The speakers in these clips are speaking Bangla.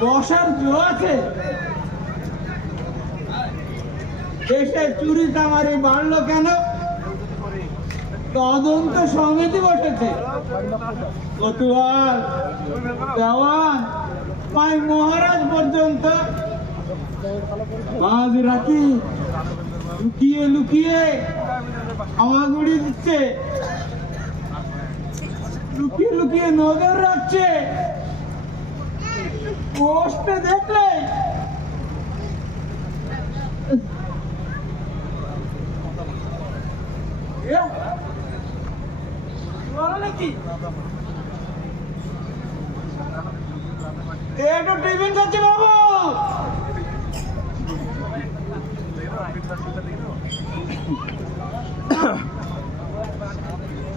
বসার জো আছে? দেশে চুরি চামারি বাড়লো কেন? তদন্ত সমিতি বসেছে। কোতোয়াল, দেওয়ান, মাই মহারাজ পর্যন্ত আজ রাতি লুকিয়ে লুকিয়ে হামাগুড়ি দিচ্ছে, লুকিয়ে লুকিয়ে নজর রাখছে। পোস্টে দেখলে নাকি একটু টিফিন খাচ্ছি বাবু।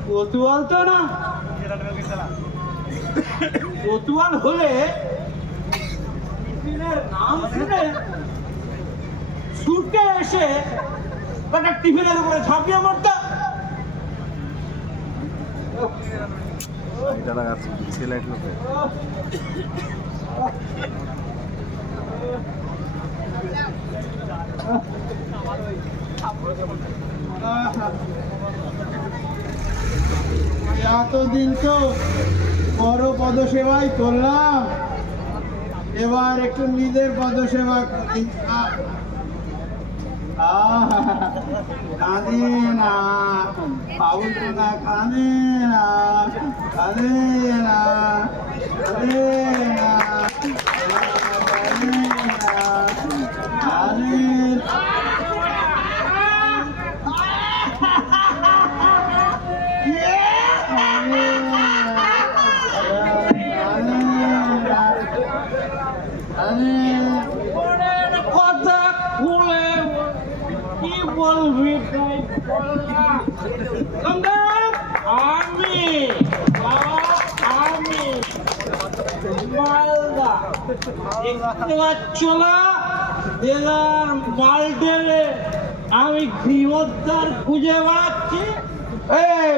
কোতোয়াল তো না, কোতোয়াল হলে টিফিনের নাম শুনে ছুটে এসে একটা টিফিনের উপরে ঝাঁপিয়ে পড়তো। এতদিন তো বড় পদসেবাই করলাম, এবার একটু নিজের পদসেবা করি। কাঁদে না বাবুল, না কাঁদে না, কাঁদে না, কাঁদে না, কাঁদে না। কথা খুলে কি বলবি তাই আমি মালদা চলা জেলার মালডেলে আমি গৃহদ্বার খুঁজে বেড়াচ্ছি।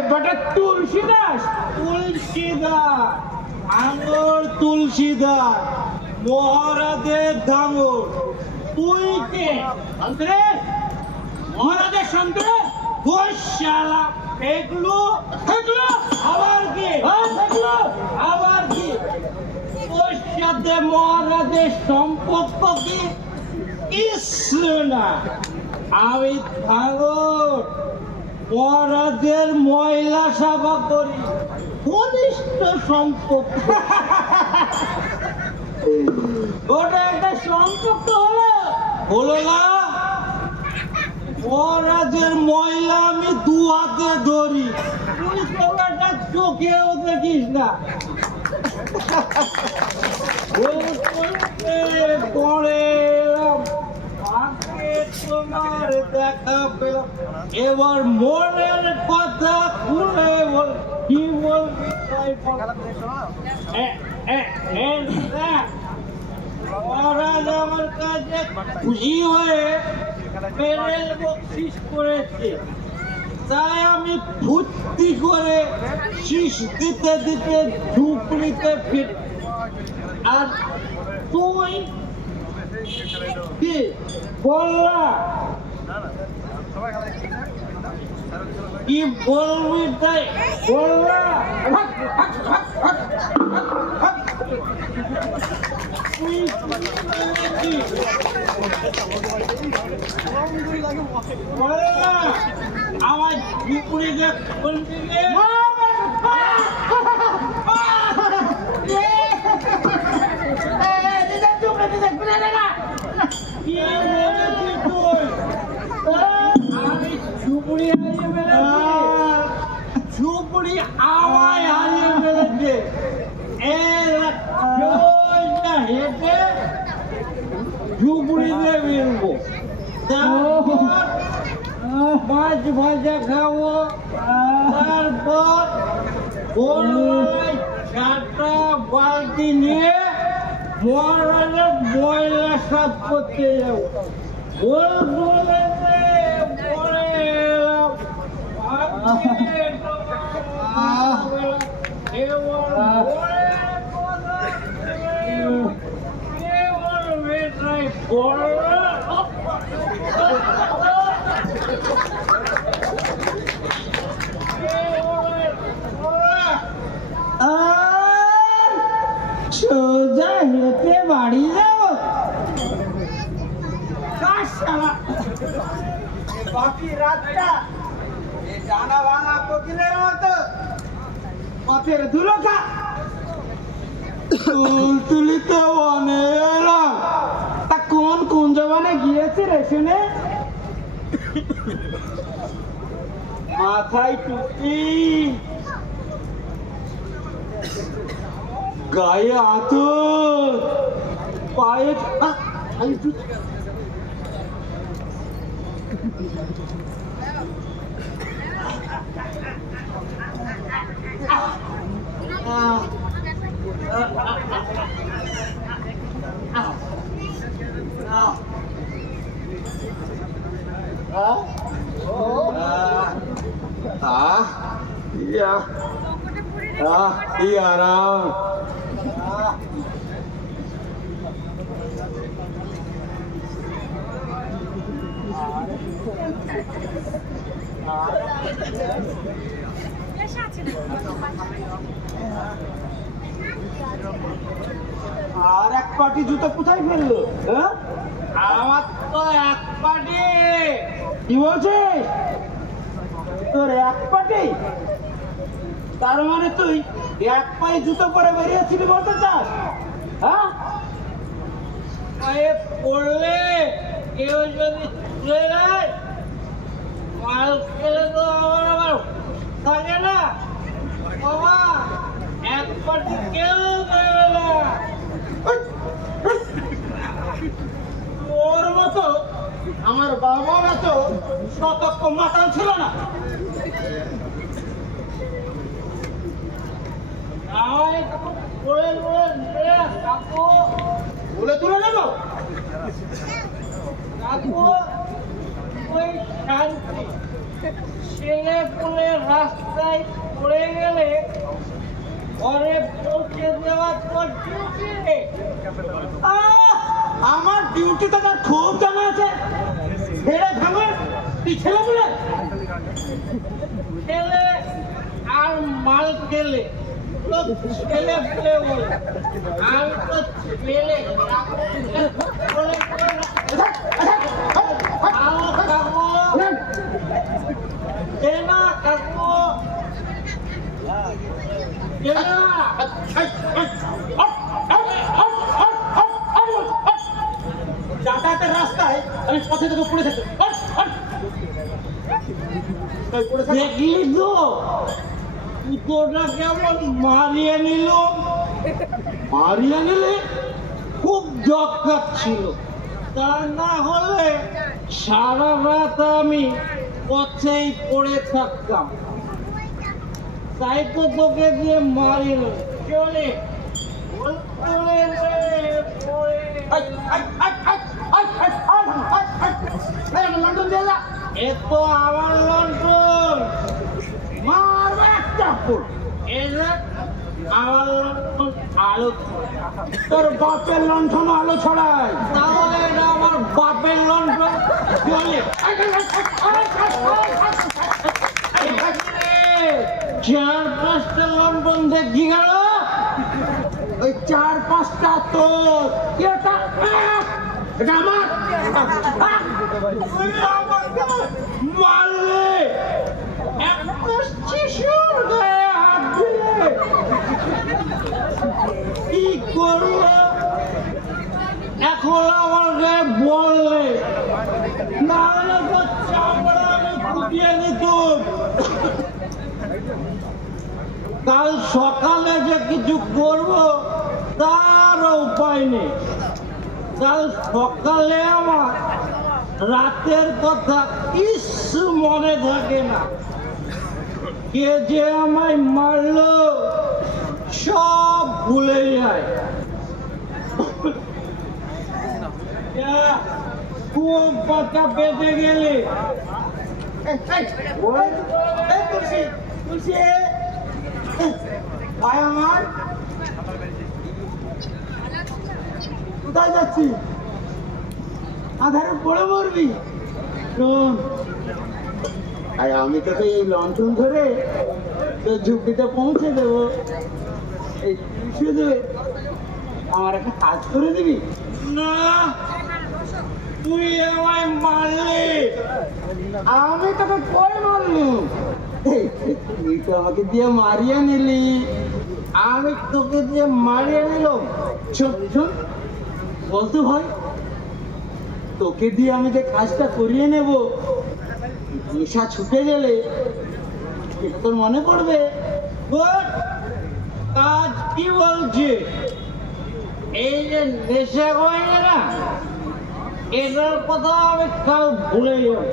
বেটা তুলসীদাস, তুলসীদাস, আঙুর তুলসীদাস, মহারাজের ধাঙর। তুই কে? সন্ত্রে, মহারাজের সন্ত্রে? গোশালা দেখলো দেখলো আবার কি? দেখলো আবার কি? তোর সাথে মহারাজের সম্পর্ক কি? কিছু না। আমি ধাঙর, মহারাজের মহিলা সেবা করি, ঘনিষ্ঠ সম্পর্ক। ওটা একটা সম্পর্ক হলো না? মহারাজের মহিলা আমি দু হাতে ধরি, তুই একটা চোখেও দেখিস না। পরে তোমার দেখা পেলাম, এবার মনের কথা খুলে বল, কি বলবি তাই বল। মহারাজ আমার কাছে খুশি হয়ে পেরেল বকশিস করেছে, তাই আমি ফুর্তি করে শীষ দিতে দিতে ঝুপড়িতে ফির। আর তুই কি বললা? কি বলবি তাই বললা? আমার ঝুপড়িতে বলবি ঝুপড়ি আমায় হারিয়ে ফেলেছে। হেঁটে ঝুপড়িতে বেরবো, মাছ ভাজা খাবো, তারপর চারটা বালতি নিয়ে মহারাজের ময়লা সাফ করতে যাবো। পরে এলাম সোজা হেঁটে বাড়ি যাবো বাকি রাতটা জানা ভাঙা কোকিলের মতো পথের ধুলো খা তুলিতে বনে এলাম তা কোন কুঞ্জবনে গিয়েছে রে শুনে মাথায় টুপি গায়ে আতর পায়ে आराम আর এক পাটি জুতো কোথায় ফেললো? আমার তো এক পাটি। কি বলছিস? তোর এক পাটি? তার মানে তুই এক পায়ে জুতো পরে বেরিয়েছিলি বলতে চাস? হ্যাঁ, পায়ে পড়লে কেউ যদি ছুঁড়ে দেয় মাল খেলে তো আমার থাকে না বাবা, এক পাটি কেউ দেবে না। ওর মতো আমার বাবার এত সতর্ক মাতাল ছিল না। বলে তুলে নেব ওই শান্তি ছেলে পুলে রাস্তায় পড়ে গেলে ঘরে পৌঁছে দেওয়ার পর আমার ডিউটি তো তার খুব জানা আছে। ছেলে ভাঙে তুই ছেলে বলে ছেলে আর মাল খেলে ছেলে বলে বলে আর তো ছেলে যাতায়াতের রাস্তায় আমি পথে থেকে পড়ে থাকি। দেখলি তো কুকুরটা কেমন মারিয়ে নিল। মারিয়ে নিলে খুব দরকার ছিল, তা না হলে সারা রাত আমি পথেই পড়ে থাকতাম। তাই তো তোকে দিয়ে মারিল। চলে এ তো আমার লন্ডন মারবে একটা ফুল। আমার লন্ডন আলো তোর বাপের লণ্ঠন আলো ছড়ায়, তাহলে এটা আমার বাপের লণ্ঠন। চার পাঁচটা লন্ডন দেখি গেল, ওই চার পাঁচটা তোর। এটা আমার মারলে একটা শিশুর গায়ে হাত দিলে কি করলো? এখন আমার গায়ে বললে না হলে তো চামড়া আমি ফুটিয়ে দিতুম। কাল সকালে যে কিছু করবো তার উপায় নেই। কাল সকালে আমার রাতের কথা কিছু মনে থাকে না। কে যে আমায় মারলো সব ভুলে যায়। খুব পাতা পেতে গেলে আমার কোথায় যাচ্ছি? আধারে পড়ে মরবি। শোন, আমি তোকে এই লণ্ঠন ধরে তোর ঝুঁকিতে পৌঁছে দেবো। এই শুধু আমার একটা কাজ করে দিবি। না, তুই আমায় মারলি। আমি তোকে কই মারলু? তুই তো আমাকে দিয়ে মারিয়ে নিলি, আমি তোকে দিয়ে মারিয়ে নিলাম। শোন শোন, বলতো ভাই, তোকে দিয়ে আমি যে কাজটা করিয়ে নেব, নেশা ছুটে গেলে এটা তোর মনে পড়বে। কাজ কি বলছে? এই যে নেশা করে না, এটার কথা আমি কাল ভুলে যাব।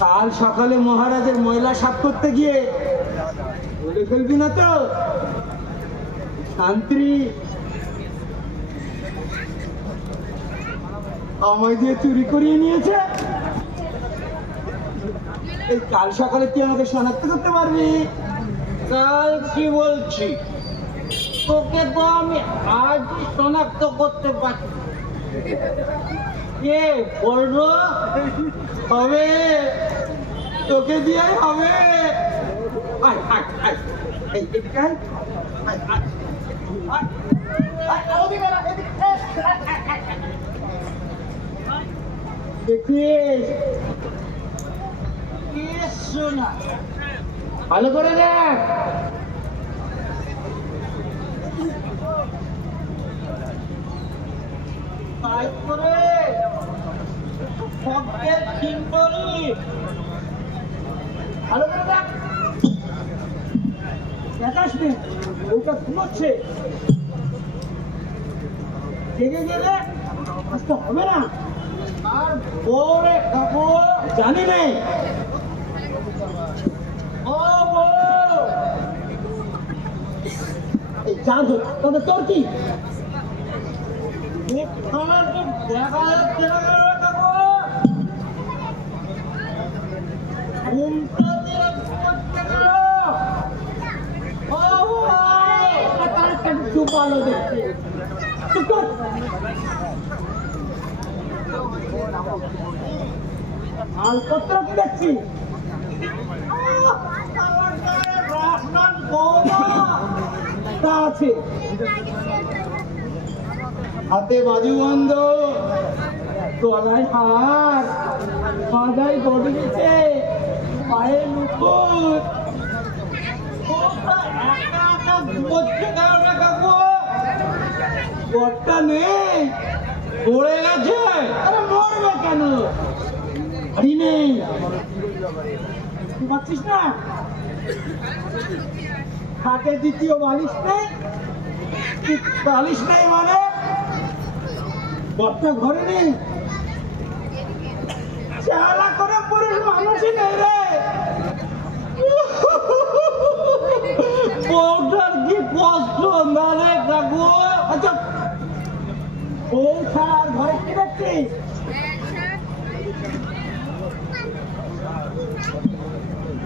কাল সকালে মহারাজের ময়লা সাফ করতে গিয়ে বলে ফেলবি না তো? শান্তি আমায় দিয়ে চুরি করিয়ে নিয়েছে। এই কাল সকালে তুই আমাকে শনাক্ত করতে পারবি? কাল কি বলছি, তোকে তো আমি আজ শনাক্ত করতে পারি। কে বলবো? হবে, তোকে দিয়ে হবে। দেখিস, শোনা ভালো করে দেখ। তারপরে সবচেয়ে চিন্তারি ভালো করে দেখ। দেখাস নি ওটা ঘুমাচ্ছে, জেগে গেলে আসতে হবে না। আর বউরে খাবো জানি নে। ও বউ, এই জানো তবে তোর কি দেখা যাচ্ছে না? ঘুমটা দিয়ে ঘুমাচ্ছে না। চুপ আলো দেখছে। মালপত্র কি দেখছি? আছে হাতে বাজু বন্ধ, গলায় হার, মাথায় গড়ি দিচ্ছে, পায়ে মুকুট। গড়টা নেই, পড়ে গেছে। আরে মরবে কেন? হাড়ি নেই, পাচ্ছিস না? খাটে দ্বিতীয় বালিশ নেই। বালিশ নেই মানে গড়টা ঘরে নেই। চেহারা করে পুরুষ মানুষই নেই রে। বউটার কি কষ্ট না রে কাকু? আচ্ছা, বউ ছাড়া ঘরে কি দেখছিস?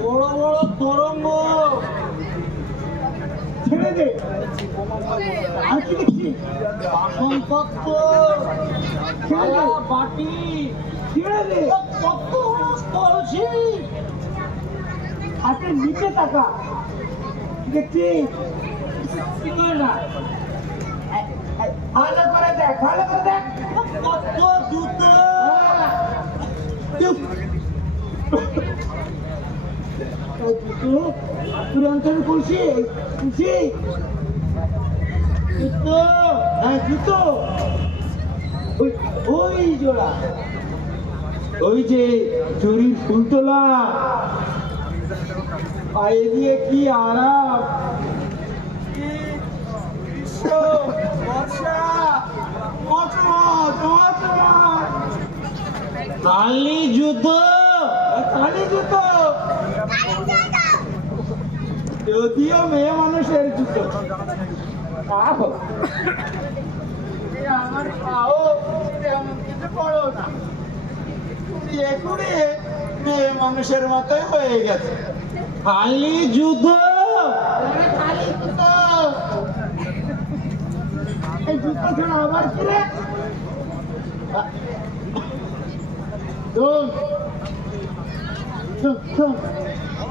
বড় বড় তরঙ্গ। ছেড়ে দে। আর কি দেখছিস? বাসনপত্র, বাটি, ছেড়ে দে। কত কলসি, হাতের নিচে টাকা দেখছিস? না, ভালো করে দেখ, ভালো করে দেখ। কত জুতো। চুপ। জুতো পুরান্তর কলসি, কলসি জুতো। হ্যাঁ জুতো, ওই জোড়া, ওই যে চুরির ফুল তোলা, পায়ে দিয়ে কি আরাম। কালি জুতো, কালি জুতো, যদিও মেয়ে মানুষের জুতো। আমার পাও তেমন কিছু করো না, কুড়িয়ে কুড়িয়ে মেয়ে মানুষের মতোই হয়ে গেছে। খালি জুতো, খালি জুতো। এই জুতো ছাড়া আবার কি রে? শোন, শোন, শোন।